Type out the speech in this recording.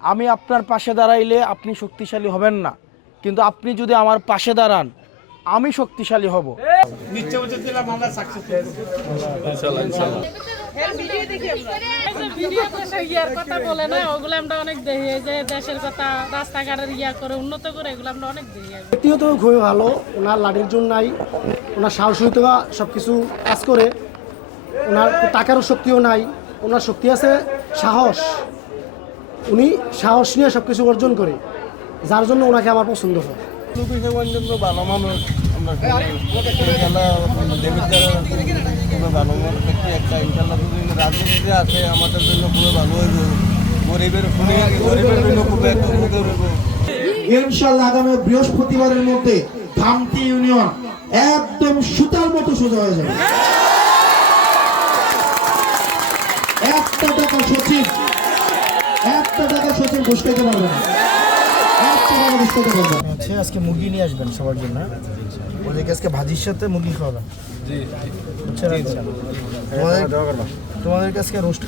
আমি আপনার পাশে দাঁড়াইলে আপনি শক্তিশালী হবেন না। কিন্তু আপনি যদি আমার পাশে দাঁড়ান আমি শক্তিশালী হব। ভিডিও দেশে ইয়ার কথা বলে না ওগুলো আমরা অনেক দেখি। যে দেশের কথা রাস্তাঘাটের ইয়া করে উন্নত করে এগুলো আমরা অনেক দেখি। ব্যক্তিগত খুবই ভালো ওনার লাঠির জন্য নাই ওনার সাহসিকতা সব কিছু কাজ করে। ওনার টাকারও শক্তিও নাই ওনার শক্তি আছে সাহস। উনি সাহস নিয়ে সব কিছু অর্জন করে, যার জন্য ওনাকে আমার পছন্দ হয়। ভালো ভালো মানুষ রাজনীতিতে আছে আমাদের গরিবের আগামী বৃহস্পতিবারের মধ্যে খামতি ইউনিয়ন একদম সুতার মতো সোজা হয়ে যাবে। একটা টাকা সচিব সচিব পারবে না। আজকে মুরগি নিয়ে আসবেন সবার জন্য। হ্যাঁ? ওদেরকে আজকে ভাজির সাথে মুরগি খাওয়াবেন। তোমাদের তোমাদের কাছে রোস্ট